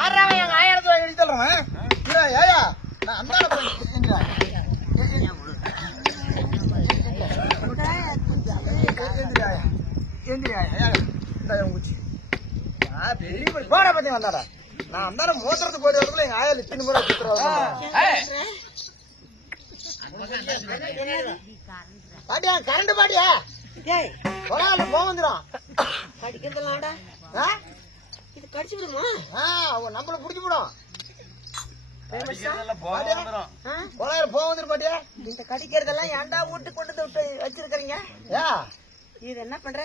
ஆறாவது எங்க ஆயிரத்துல எழுதி தள்ளுறேன். ஏயா நான் அந்தால போய் போற பத்தி வந்தாடா. நான் அந்தால மோசத்துக்கு போயிட்டு வரதுல எங்க ஆயா இத்தனை முறை பாட்டியா கரண்ட் பாட்டியா கொலால போ வந்துடும். கடிக்கிறதுலாம்டா இது கடிச்சு விடுமா? நம்மள புடிச்சு விடும். கொலால போ வந்துடும் பாட்டியா. இந்த கடிக்கிறதெல்லாம் ஏன்டா வீட்டுக்கு கொண்டு விட்டு வச்சிருக்கீங்க? இது என்ன பண்ற?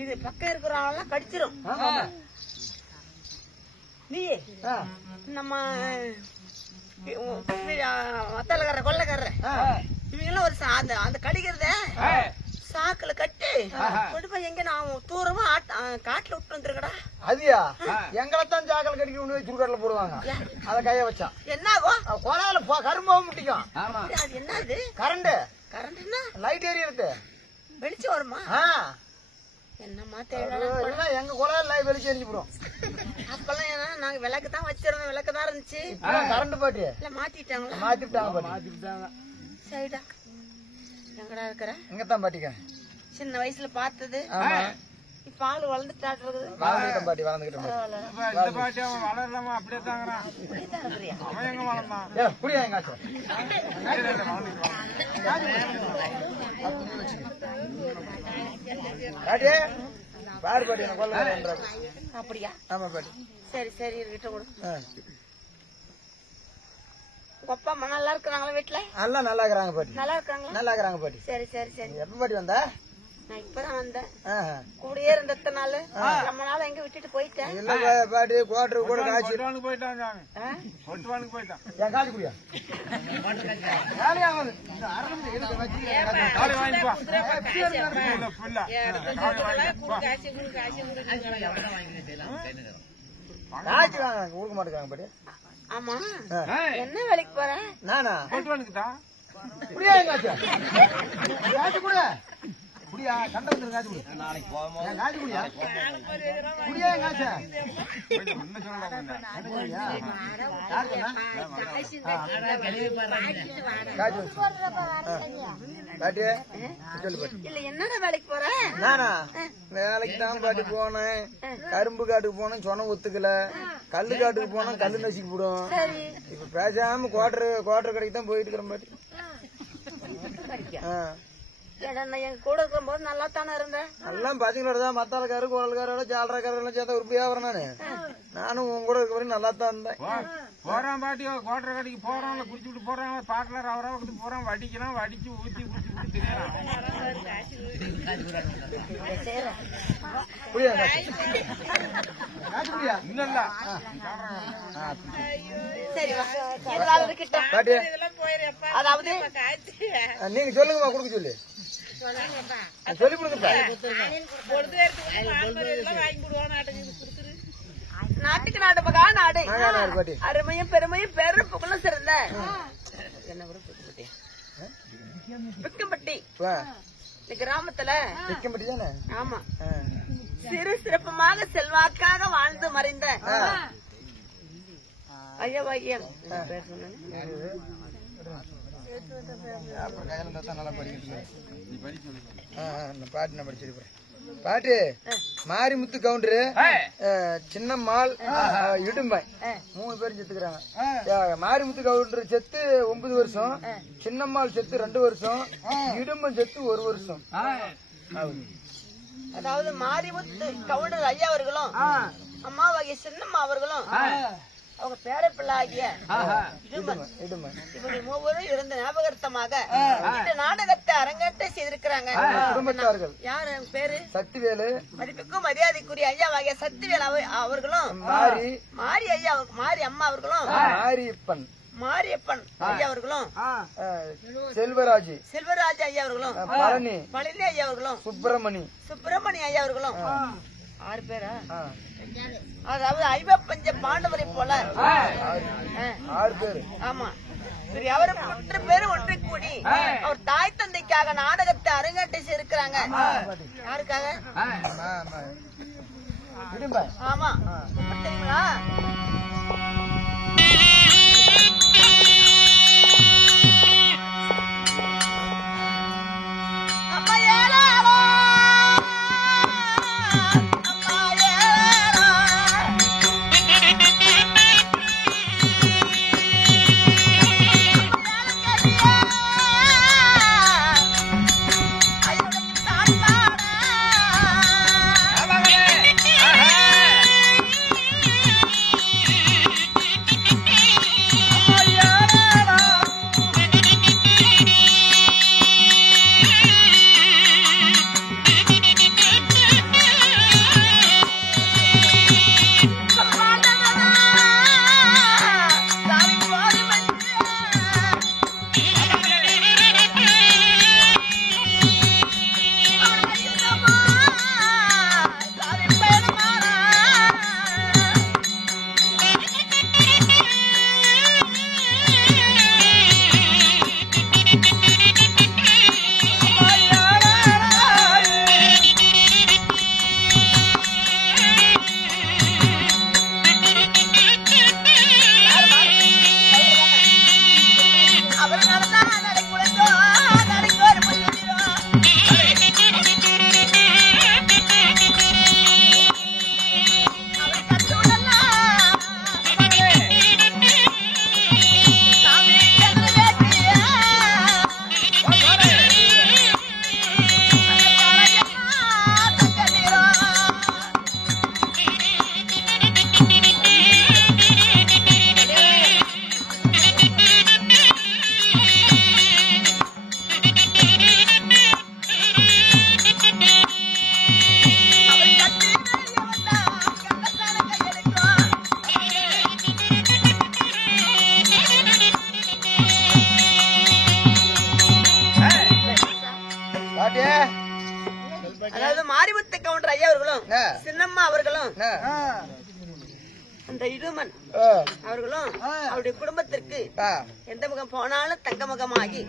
இது பக்கம் இருக்கிறவங்க கடிச்சிரும். நீ நம்ம மத்தாலக்காரர் கொள்ளக்காரர் இவங்கெல்லாம் ஒரு அந்த கடிக்கிறத சாக்குல கட்டி கொண்டு போய் எங்க நான் தூரமா காட்டுல விட்டு வந்துருக்கடா. அதியா எங்களைத்தான் சாக்கல கடிக்க ஒண்ணு சுடுகாட்டுல போடுவாங்க. அத கைய வச்சா என்ன ஆகும்? கொலால கரும்பாவும் முட்டிக்கும். அது என்னது? கரண்ட். கரண்ட்னா லைட் எரியுது, வெளிச்சம் வருமா? என்னமா தேவை? எங்க கொலால வெளிச்சம் எரிஞ்சு போடும். அப்பெல்லாம் நாங்க விளக்கு தான் வச்சிருந்தோம். விளக்கு தான் இருந்துச்சு. கரண்ட் பாட்டி இல்ல மாத்திட்டாங்களா? மாத்திட்டாங்க. சரிடா. எங்கடா இருக்கிற? இங்கதான் பாட்டிக்க சின்ன வயசுல பார்த்தது. இப்ப ஆளு வளர்ந்துட்டாட்டு இருக்குது. வளர்ந்துட்டேன் பாட்டி, வளர்ந்துக்கிட்டேன். வளரலாமா? அப்படியே தாங்கிறான். அவன் எங்க வளர்ந்தான்? புரியா எங்காச்சும் பாட்டி பாரு பாட்டி என்ன கொல்ல. அப்படியா? ஆமா பாட்டி. சரி சரி இருக்கட்டும் கூட. உங்க அப்பா அம்மா நல்லா இருக்கிறாங்களா வீட்டுல? எல்லாம் நல்லா இருக்கிறாங்க பாட்டி. நல்லா இருக்காங்களா? நல்லா இருக்கிறாங்க பாட்டி. சரி சரி சரி. எப்ப பாட்டி வந்தா? நான் இப்பதான் வந்தேன். கூடயே இருந்த நாள் ரொம்ப நாள் எங்க விட்டுட்டு போயிட்டேன். இல்ல பாட்டி குவாட்டர் கூட காய்ச்சி போயிட்டான். ஒட்டுவானுக்கு போயிட்டான். என் காய்ச்சி குடியா வேலையாவது காய்ச்சி வாங்க கொடுக்க மாட்டேங்காங்க பாட்டி. ஆமா என்ன வேலைக்கு போற? நானா ஒட்டுவானுக்குதான். புரியா எங்காச்சா காய்ச்சி கூட குடியா சண்டை வந்துரு. காய்ச்சி குடி நாளைக்கு போவோம். காய்ச்சி குடியா குடியா எங்காச்சா இல்ல என்னடா வேலைக்கு போற? நானா வேலைக்கு தான் பாட்டி போனேன். கரும்பு காட்டுக்கு போனேன், சொன்ன ஒத்துக்கல. கல்லு காட்டுக்கு போனா கல்லு நசிக்கு போடும். இப்ப பேசாம குவாட்டர் கடைக்கு தான் போயிட்டு இருக்கிறேன் பாட்டி. எங்க கூட இருக்கும் போது நல்லா தானே இருந்தேன். எல்லாம் பாத்தீங்களா மத்தாலக்காரு குரல்காரோட ஜாலராக்காரெல்லாம் சேர்த்தா உருப்படியா வரேன். நானும் உங்க கூட இருக்க வரையும் நல்லா தான் இருந்தேன். போறான் பாட்டி கோட்டரை கடைக்கு போறான், குடிச்சுட்டு போறான், பாட்டில ரவராவுக்கு போறான், வடிக்கிறான், வடிச்சு ஊத்தி குடிச்சுட்டு தெரியும். இல்ல அதாவது நீங்க சொல்லுங்கம்மா கொடுக்க சொல்லி சொல்லி கொடுங்கப்பா. நாட்டுக்கு நாட்டு பகா நாடு அருமையும் பெருமையும் பெரும் புகழும் சிறந்த என்ன ஒரு விக்கம்பட்டி கிராமத்துல விக்கம்பட்டி தானே? ஆமா. சிறு சிறப்புமாக செல்வாக்காக வாழ்ந்து மறைந்த ஐயவாகியம் பாட்டு நான் படிச்சிருப்பேன். பாட்டு மாரிமுத்து கவுண்டரு, சின்னம்மாள், இடும்பை 3 பேரும் செத்துக்கிறாங்க. மாரிமுத்து கவுண்டரு செத்து 9 வருஷம், சின்னம்மாள் செத்து 2 வருஷம், இடும்பன் செத்து 1 வருஷம். அதாவது மாரிமுத்து கவுண்டர் ஐயா அவர்களும் அம்மாவாகிய சின்னம்மா அவர்களும் அவங்க பேரப்பிள்ளை ஆகிய இவங்க மூவரும் இருந்த ஞாபகார்த்தமாக இந்த நாடகத்தை அரங்கேற்ற செய்திருக்கிறாங்க. குடும்பத்தார்கள் யாரு பேரு? சக்திவேலு, மதிப்புக்கும் மரியாதைக்குரிய ஐயாவாகிய சக்திவேலு அவர்களும், மாரி ஐயா மாரி அம்மா அவர்களும், மாரியப்பன் ஐயா அவர்களும், செல்வராஜ் ஐயா அவர்களும், பழனி ஐயா அவர்களும், சுப்பிரமணி ஐயா அவர்களும் 6 பேரா? அதாவது 5 பாண்டவரை போல 6 பேரு. ஆமா. அவரு 3 பேரும் ஒன்றை கூடி அவர் தாய் தந்தைக்காக நாடகத்தை அரங்கேற்றி இருக்கிறாங்க. யாருக்காக? இடும்பாய். ஆமா தெரியுங்களா? அதாவது மாரிமுத்து கவுண்டர் ஐயா அவர்களும் சின்னம்மா அவர்களும் அந்த இடுமன் அவர்களும் அவருடைய குடும்பத்திற்கு எந்த முகம் போனாலும் தங்க முகமாகி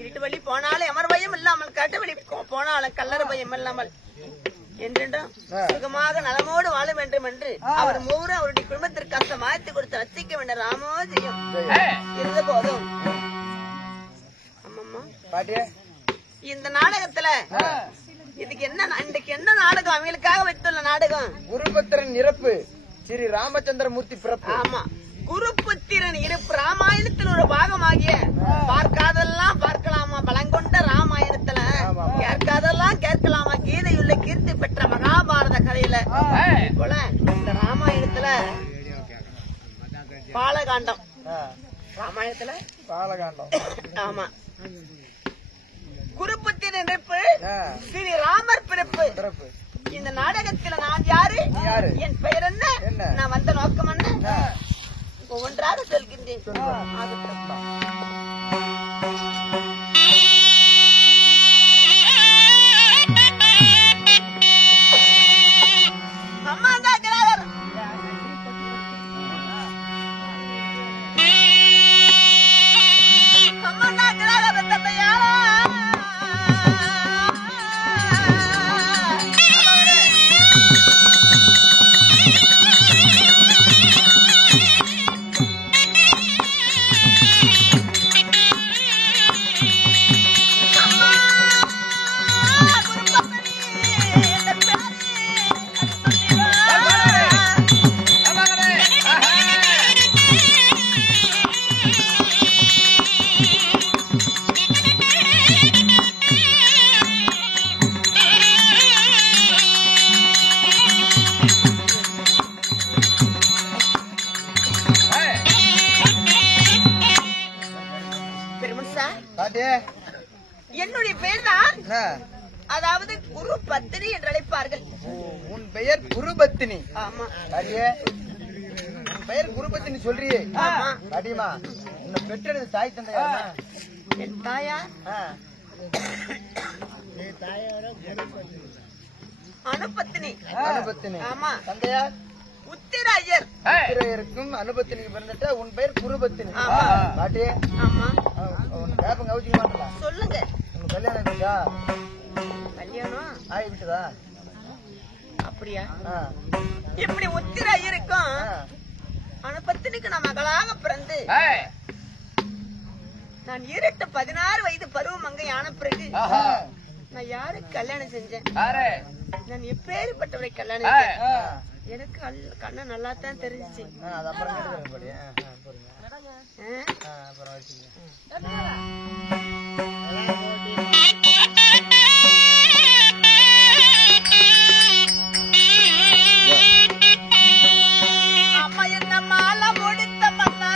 இருட்டு வழி போனாலும் எமர் பயம் இல்லாமல் காட்டு வழி போனாலும் கல்லற பயம் இல்லாமல் என்றென்றும் சுகமாக நலமோடு வாழ வேண்டும் என்று அவர் மூவரு அவருடைய குடும்பத்திற்கு அந்த மாற்றி கொடுத்து ரசிக்க வேண்டிய ராமோஜியம் இருந்த போதும் இந்த நாடகத்துல இதுக்கு இன்றைக்கு என்ன நாடகம் அவங்களுக்காக வைத்துள்ள நாடகம் குருபத்திரன் இறப்பு ஸ்ரீ ராமச்சந்திரமூர்த்தி பிறப்பு. ஆமா, குருபுத்திரன் இருப்பு ராமாயணத்தில் ஒரு பாகமாகிய பார்க்காதெல்லாம் பார்க்கலாமா பலங்கொண்ட ராமாயணத்துல கேட்காதெல்லாம் கேட்கலாமா கீதையுள்ள கீர்த்தி பெற்ற மகாபாரத கதையில போல இந்த ராமாயணத்துல பாலகாண்டம் ராமாயணத்துல பாலகாண்டம். ஆமா, குருபுத்திரன் இருப்பு ஸ்ரீ ராமர் பிறப்பு. இந்த நாடகத்தில் நான் யாரு, என் பெயர் என்ன, நான் வந்த நோக்கம் என்ன ஒவ்வொன்றாக சொல்கின்றேன். அம்மா தான் கிராவர் அம்மா தான் கிராவர் தந்தையா என்னுடைய பெயர் தான், அதாவது குரு பத்தினி என்று அழைப்பார்கள். உன் பெயர் குருபத்தினி? ஆமா. உன் பெயர் குருபத்தினி சொல்றியே? அடிமா, உன்னை பெற்றது தாய் தந்தையா? என் தாயா அனுபத்தினி. அனுபத்தினி. ஆமா. தந்தையார் உத்திராயர். உத்திராயருக்கும் அனுபத்தினிக்கு பிறந்துட்ட உன் பெயர் குருபத்தினி. பாட்டி, ஆமா, உன் கேப்பங்க கவுச்சிக்க மாட்டா? சொல்லுங்க. உங்க கல்யாணம் ஆயிடுச்சா? கல்யாணம் ஆகிவிட்டதா? அப்படியா? இப்படி உத்திர இருக்கும் அனுபத்தினிக்கு நான் மகளாக பிறந்து நான் 16 வயது பருவம் அங்க ஆன பிறகு நான் யாருக்கு கல்யாணம் செஞ்சேன்? நான் எப்பேற்பட்டவரை கல்யாணம் செஞ்சேன்? எனக்கு கண்ண நல்லா தான் தெரிஞ்சிச்சு. அம்மா என்ன மாலை முடித்த மன்னா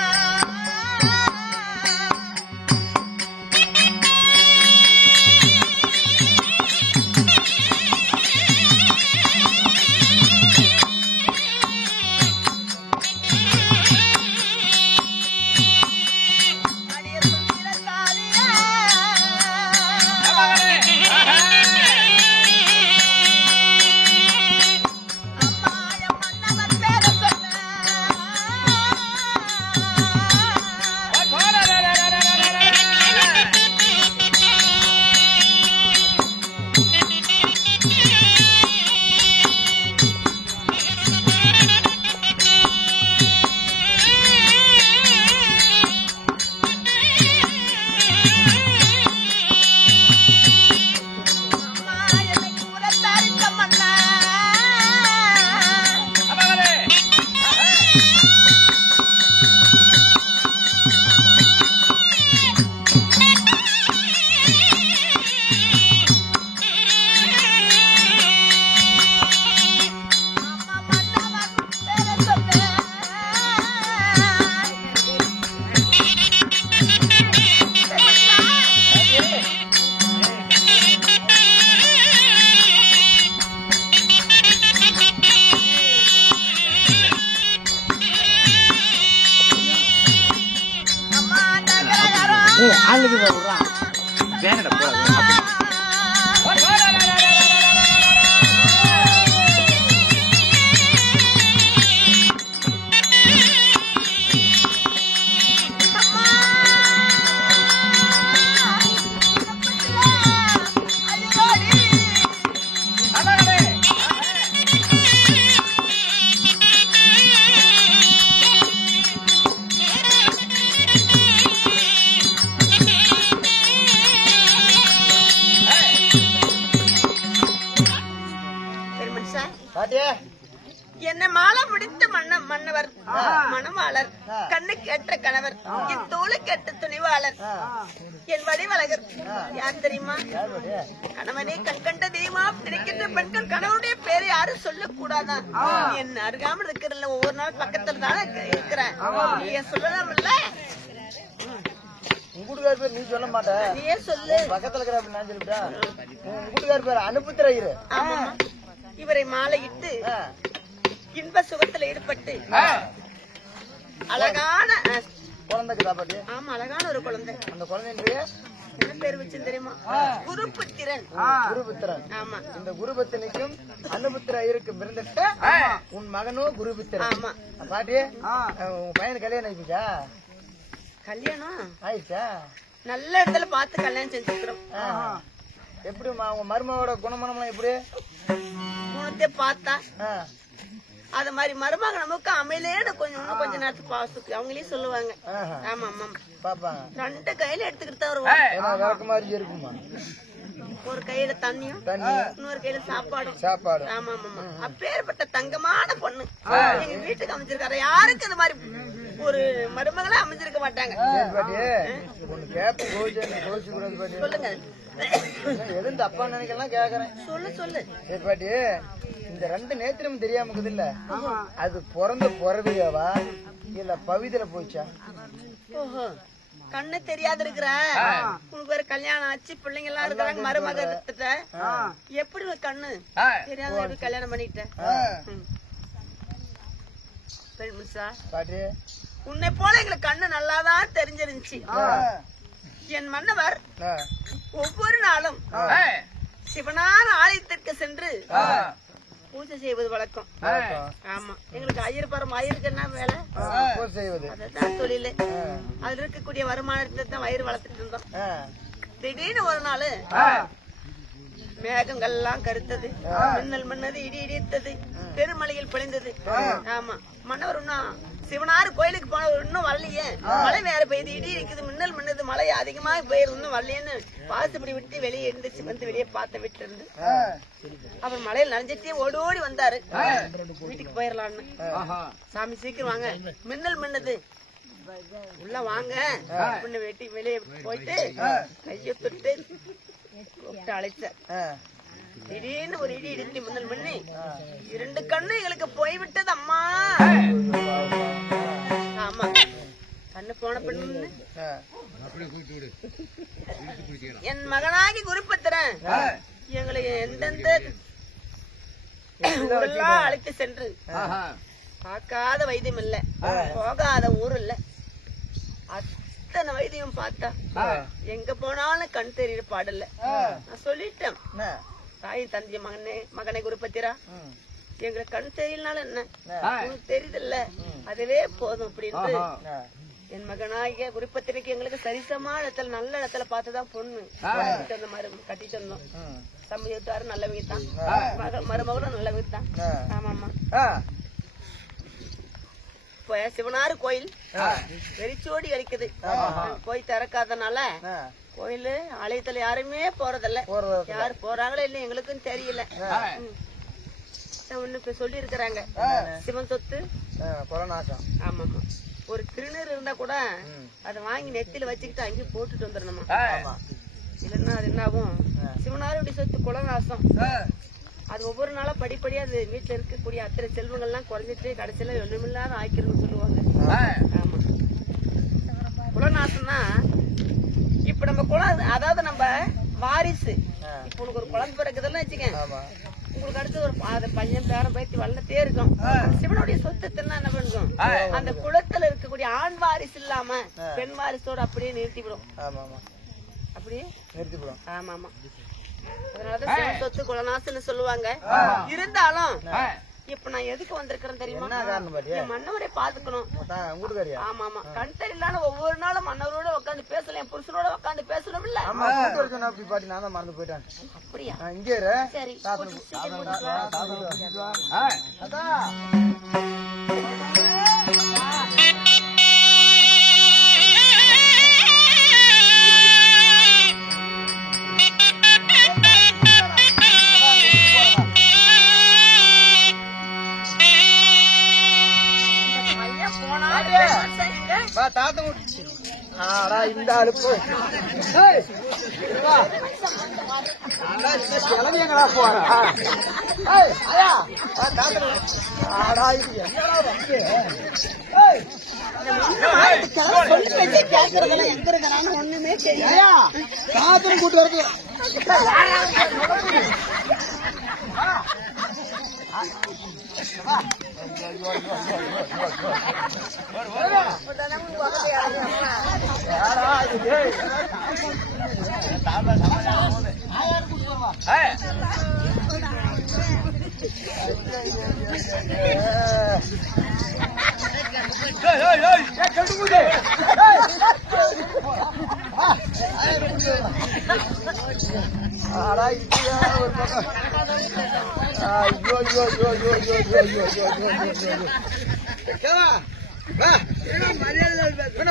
என்ன மாலை முடித்த மன்னவர் மணமாளர் கண்ணுக்கு ஏற்ற கணவர் என் தோளுக்கு ஏற்ற துணிவாளர் என் வடிவழகர் யார் தெரியுமா? கணவனே கண்கண்ட தெய்வமா இருக்கின்ற பெண்கள் கணவனுடைய பேரை யாரும் சொல்லக்கூடாதா? என் அருகாமல் இருக்கிற ஒவ்வொரு நாள் பக்கத்துல தானே இருக்கிறேன், நீ சொல்லலாம் இல்ல? உங்க பேர் நீ சொல்ல மாட்ட, நீயே சொல்லு. பக்கத்துல இருக்கிற நான் சொல்லிட்டா உங்க பேர் அனுப்புத்துறாரு. இவரை மாலையிட்டு இன்ப சுகத்துல ஈடுபட்டு அழகான குழந்தைக்கு சாப்பாடு. ஆமா, அழகான ஒரு குழந்தை. அந்த குழந்தை என்ன பேர் வச்சு தெரியுமா? குருபுத்திரன். குருபுத்திரன். ஆமா. இந்த குருபத்தினிக்கும் அனுபுத்திர ஐயருக்கும் பிறந்துட்ட உன் மகனும் குருபுத்திரன். ஆமா. பாட்டி உன் பையனுக்கு கல்யாணம் ஆயிடுச்சா? கல்யாணம் ஆயிடுச்சா? நல்ல இடத்துல பார்த்து கல்யாணம் செஞ்சுக்கிறோம். எப்படி உங்க மருமகளோட குணமனம் எப்படி? குணத்தை பார்த்தா அது மாதிரி மருமக நமக்கு அமையலேன்னு கொஞ்ச நேரத்துக்கு பாசுக்கு அவங்களே சொல்லுவாங்க. ஆமா ஆமா பாப்பாங்க. 2 கையில எடுத்துக்கிட்டு தான் வருவாங்க. விளக்கு மாதிரி இருக்குமா? ஒரு கையில தண்ணியும் இன்னொரு கையில சாப்பாடும். ஆமா ஆமா. அப்பேற்பட்ட தங்கமான பொண்ணு எங்க வீட்டுக்கு அமைச்சிருக்காரு. யாருக்கு இந்த மாதிரி ஒரு மருமகளா அமைஞ்சிருக்க மாட்டாங்க. சொல்லுங்க. எது தப்பா நினைக்கலாம் கேக்குறேன். சொல்லு. சரி பாட்டி, இந்த 2 நேத்திரம் தெரியாம இருக்குது இல்ல, அது பிறந்த பிறவியாவா இல்ல பவிதில போச்சா? ஓஹோ, கண்ணு தெரியாத இருக்கிற உனக்கு வேற கல்யாணம் ஆச்சு, பிள்ளைங்க எல்லாம் இருக்கிறாங்க, மருமக எடுத்துட்ட, எப்படி ஒரு கண்ணு தெரியாத எப்படி கல்யாணம் பண்ணிட்ட? பாட்டி, உன்னை போல எங்களுக்கு கண்ணு நல்லாதான் தெரிஞ்சிருந்துச்சு. என் மன்னவர் ஒவ்வொரு நாளும் சிவனான ஆலயத்திற்கு சென்று பூஜை செய்வது வழக்கம். ஆமா, எங்களுக்கு ஐயர் பரம் ஐயருக்கு என்ன வேலை? அதுதான் தொழில். அதுல இருக்கக்கூடிய வருமானத்தை தான் வயிறு வளர்த்துட்டு இருந்தோம். திடீர்னு ஒரு நாள் மேகங்கள்லாம் கருத்தது, மின்னல் மன்னது, இடி இடித்தது, பெருமழையில் பொழிந்தது. ஆமா, மன்னவர் இன்னும் சிவனார் கோயிலுக்கு போனவர் இன்னும் வரலையே, மழை வேற பெய்யுது, இடி இருக்குது, மின்னல் மன்னது, மழை அதிகமா பெய்யுது, இன்னும் வரலையேன்னு வாசப்படி விட்டு வெளியே இருந்துச்சு. வந்து வெளியே பார்த்த வீட்டுல இருந்து அப்புறம் மழையில் நனைஞ்சிட்டே ஓடோடி வந்தாரு. வீட்டுக்கு போயிடலான்னு. சாமி சீக்கிரம் வாங்க, மின்னல் மின்னது, உள்ள வாங்க அப்படின்னு வெட்டி வெளியே போயிட்டு கைய தொட்டு கூப்பிட்டு அழைச்ச. திடீர்னு ஒரு இடி இடித்து மின்னல் மின்னி 2 கண்ணு எங்களுக்கு போய்விட்டது அம்மா. ஆமா, கண்ணு போன பெண்ணு என் மகனாகி குருபத்திரன் எங்களை எந்தெந்த ஊரெல்லாம் அழைத்து சென்று பார்க்காத வைத்தியம் இல்ல, போகாத ஊர் இல்ல, அத்தனை வைத்தியம் பார்த்தா எங்க போனாலும் கண் தெரியற பாடல. நான் சொல்லிட்டேன், தாய் தந்தைய மகனை குருபத்திரா, எங்களுக்கு கண் தெரியலனாலும் என்ன, உனக்கு தெரியுதில்ல, அதுவே போதும் அப்படின்ட்டு என் மகனாகிய குருபத்திரிக்கு எங்களுக்கு சரிசமான இடத்துல நல்ல இடத்துல பார்த்துதான் பொண்ணு கட்டிட்டு வந்தோம். சம்பவித்தாரு நல்லவங்க தான், மருமகளும் நல்லவங்க தான். ஆமாமா, சிவனாறு கோயில் வெறிச்சோடி அடிக்குது. போய் திறக்காதனால கோயிலு ஆலயத்துல யாருமே போறதில்ல. யாரு போறாங்களோ இல்ல எங்களுக்கும் தெரியல. ஒண்ணு சொல்லி இருக்கிறாங்க, சிவன் சொத்து கொலநாசம். ஆமாமா, ஒரு திருநீர் இருந்தா கூட அதை வாங்கி நெத்தில வச்சுக்கிட்டு அங்கேயும் போட்டுட்டு வந்துடணுமா. இல்லன்னா அது என்ன ஆகும், சிவனாருடைய சொத்து குலநாசம். அது ஒவ்வொரு நாளா படிப்படியா அது வீட்டுல இருக்கக்கூடிய அத்தனை செல்வங்கள்லாம் குறைஞ்சிட்டு கடைசியில ஒண்ணுமில்லாத ஆக்கிருன்னு சொல்லுவாங்க. ஆமா, குலநாசம்னா இப்ப நம்ம அதாவது நம்ம வாரிசு. இப்ப உனக்கு ஒரு குழந்தை பிறகுதெல்லாம் வச்சுக்க, உங்களுக்கு அடுத்து ஒரு பையன் பேரம் பயிற்சி வளர்ந்தே இருக்கும். சிவனுடைய சொத்துன்னா என்ன பண்ணும், அந்த குலத்துல இருக்கக்கூடிய ஆண் வாரிசு இல்லாம பெண் வாரிசோட அப்படியே நிறுத்திவிடும். அப்படியே நிறுத்திவிடும். ஆமா ஆமா, அதனாலதான் சிவன் சொத்து குலநாசன்னு சொல்லுவாங்க. இருந்தாலும் இப்ப நான் எதுக்கு வந்திருக்கிறேன் தெரியுமா, மன்னவரை பாத்துக்கணும். ஆமா ஆமா, கண் தெரியலான ஒவ்வொரு நாளும் மன்னவரோட உட்காந்து பேசல, என் புருஷனோட உட்காந்து பேசணும் இல்ல. நான் தான் மறந்து போயிட்டேன். அப்படியா, இங்கே சரி. இந்த அழுப்பு கிளம்பியங்களா போறா ஒண்ணுமே தெரியல. கூட்டு வருது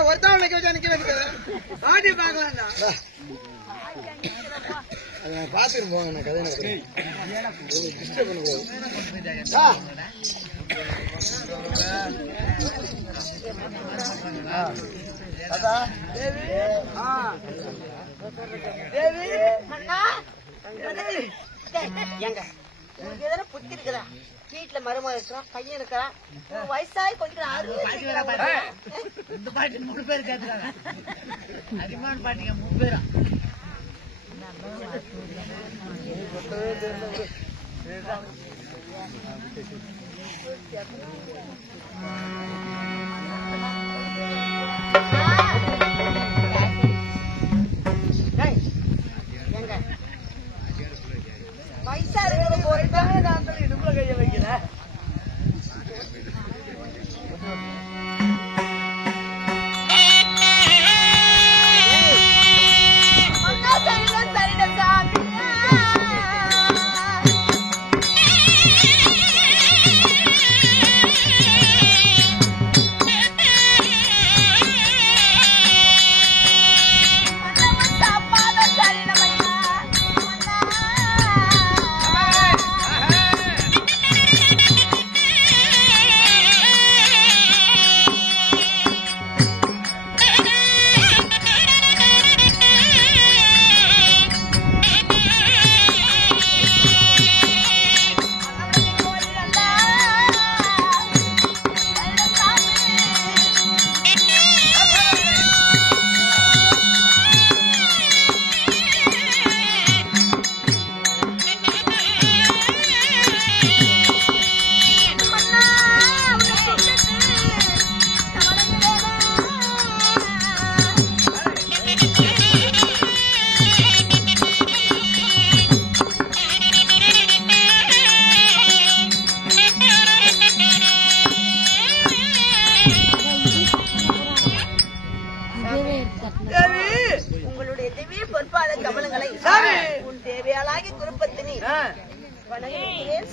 ஒருத்தவன் நிக்க வச்சா நிக்க வைக்க பாட்டி பாக்கலாம் பாத்துட்டு போங்க. கதை டிஸ்டர்ப் பண்ண எங்க உங்களுக்கு எதனா புத்தி இருக்குதா? வீட்டுல மருமக இருக்கிறான், பையன் இருக்கிறான், வயசாய் கொஞ்சம் 3 பேர் கேட்டுக்காங்க. அரிமான் பாட்டிங்க 3 பேரா? வயசா இருக்கிற போயிட்டாங்க, நான் இடுப்புல கைய வைக்கல.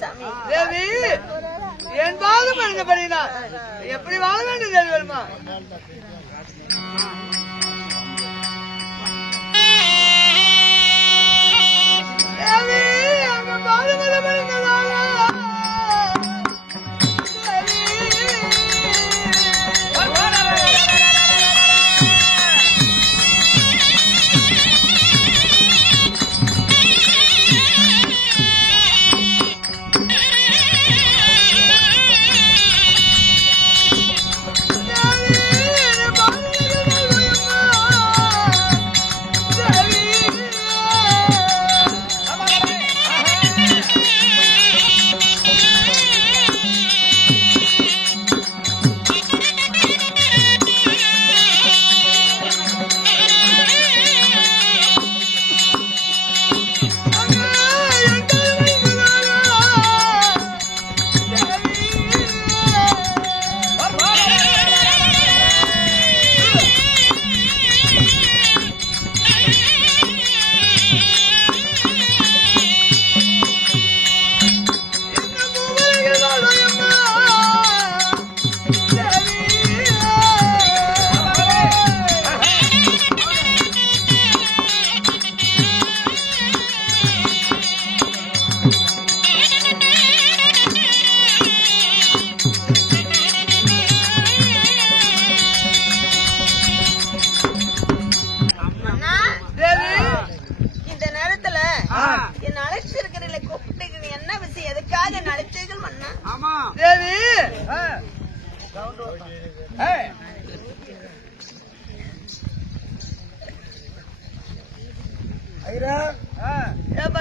சாமி தேவி என் பாதம் பண்ணபடினா எப்படி வாழ வேண்டும் தேவி வருமா தேவி அங்க பாதம் பண்ணபடினால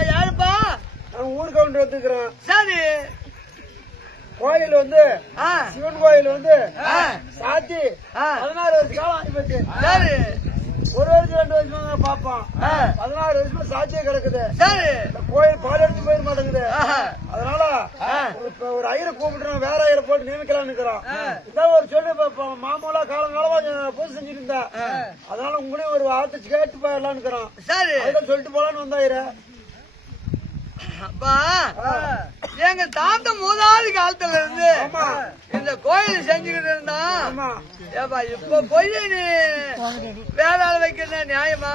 யாருப்பா ஊருக்கு கொண்டு வந்துக்கிறோம் சரி கோயில் வந்து சிவன் கோயில் வந்து சாத்தி 16 வருஷ காலம் ஆகிப்போச்சு சரி ஒரு வருஷம் 2 வருஷமா பாப்போம் 16 வருஷமா சாத்தியே கிடக்குது சரி கோயில் பால் எடுத்து போயிட மாட்டேங்குது அதனால இப்ப ஒரு ஐயரை கூப்பிட்டு வேற ஐயரை போட்டு நியமிக்கலாம்னு இருக்கிறோம் இதான் ஒரு சொல்லி மாமூலா காலங்காலமா பூஜை செஞ்சுட்டு இருந்தா அதனால உங்களையும் ஒரு வார்த்தை கேட்டு போயிடலாம்னு இருக்கிறோம் சரி அதுதான் சொல்லிட்டு போலான்னு வந்தாயிர அப்பா எங்க தாத்தா மூதாதி காலத்துல இருந்து இந்த கோயில் செஞ்சுக்கிட்டு இருந்தான் ஏப்பா இப்ப போய் நீ வேற ஆள் வைக்கிற நியாயமா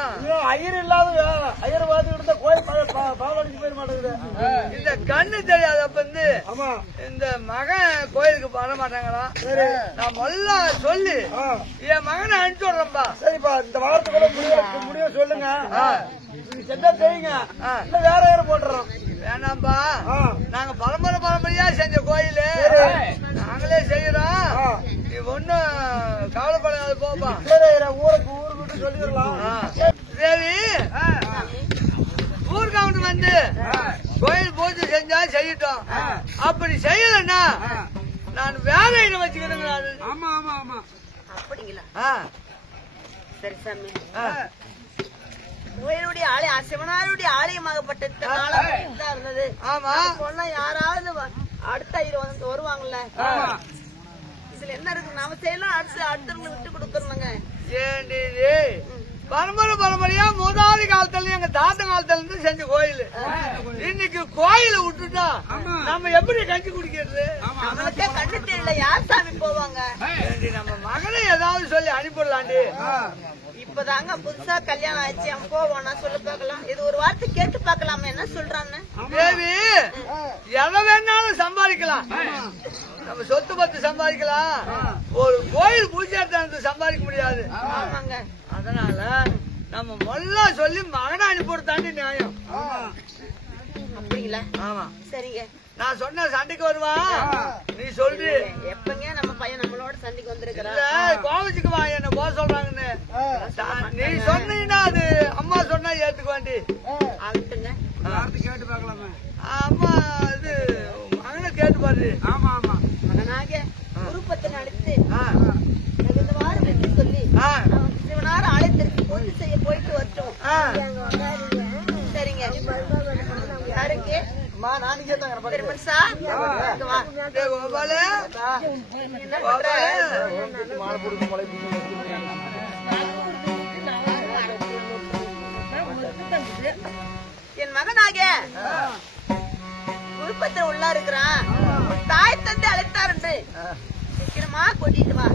ஐயர் இல்லாத ஐயர் பார்த்துக்கிட்டு கோயில் பால் அடிச்சு போயிட மாட்டேங்குது இந்த கண்ணு தெரியாது அப்ப வந்து இந்த மகன் கோயிலுக்கு வர மாட்டாங்களாம் நான் முதல்ல சொல்லி என் மகனை அனுப்பிச்சு விடுறேன்பா சரிப்பா இந்த வாரத்துக்குள்ள முடிவு சொல்லுங்க செஞ்சா செய்யுங்க இல்ல வேற வேற போட்டுறோம் வேணாம்பா நாங்க பரம்பரையா செஞ்ச கோயிலு நாங்களே செய்யறோம் நீ ஒண்ணும் கவலைப்படாது போப்பா ஊருக்கு சொல்லிடலாம் தேவி ஊருக்கு வந்து கோயில் பூஜை செஞ்சா செய்யட்டும் அப்படி செய்யலன்னா நான் வேலையில வச்சுக்கிறேங்க ஆமா ஆமா ஆமா அப்படிங்களா சரி சாமி கோயிலுடைய ஆலயம் சிவனாருடைய ஆலயமாகப்பட்டதுனால இருந்தது ஆமா சொன்னா யாராவது அடுத்த ஐயர் வந்து வருவாங்கல்ல இதுல என்ன இருக்கு நாம செய்யலாம் அடுத்தவங்களை விட்டு கொடுக்கணுங்க ஏண்டி பரம்பரையா முதலாளி காலத்துல எங்க தாத்தா காலத்துல இருந்து செஞ்ச கோயில் இன்னைக்கு கோயில விட்டுட்டா நம்ம எப்படி கஞ்சி குடிக்கிறது நம்மளுக்கே கண்ணு தெரியல யார் சாமி போவாங்க நம்ம மகனை ஏதாவது சொல்லி அனுப்பிடலாண்டி இப்பதாங்க புதுசா கல்யாணம் ஆயிடுச்சு அவன் போவானா சொல்லு பாக்கலாம் இது ஒரு வார்த்தை கேட்டு பாக்கலாமா என்ன சொல்றான்னு தேவி எதை வேணாலும் சம்பாதிக்கலாம் நம்ம சொத்து பத்து சம்பாதிக்கலாம் ஒரு கோயில் பூஜை சம்பாதிக்க முடியாது ஆமாங்க அதனால நம்ம மொல்ல சொல்லி மகனை அனுப்பி தாண்டி நியாயம் அப்படிங்களா ஆமா சரிங்க நான் சொன்ன சண்டைக்கு வருவா நீ சொல்லு எப்பங்க நம்ம பையன் நம்மளோட சண்டைக்கு வந்திருக்கிறான் கோவிச்சுக்கு வா என்ன போக சொல்றாங்கன்னு நீ சொன்னீங்கன்னா அது அம்மா சொன்னா ஏத்துக்குவாண்டி ஆகட்டுங்க கேட்டு பாக்கலாமா அம்மா இது மகனை கேட்டு பாரு ஆமா ஆமா மகனாக குருப்பத்தை நடத்தி இந்த வாரம் வெற்றி சொல்லி சிவனார் ஆலயத்திற்கு பூஜை செய்ய போயிட்டு வரட்டும் சரிங்க யாருக்கு என் மகனாக குடும்பத்துல உள்ளா இருக்கிறான் தாய் தந்தை அழைத்தாருண்டு சீக்கிரமா கூட்டிட்டு வா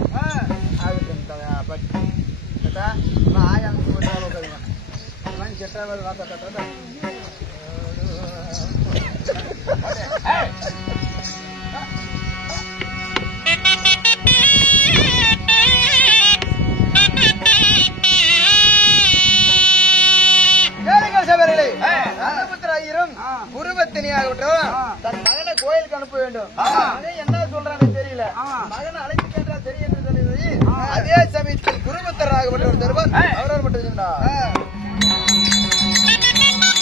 குருபத்தினியாகட்டும் தன் மகனை கோயிலுக்கு அனுப்ப வேண்டும். மகன் என்ன சொல்றான்னு தெரியல. மகனை அழைத்து கேட்டா தெரியும். அதே சமயத்தில் குருபத்தராகப்பட்ட ஒரு தருவார் அவரோட மட்டும்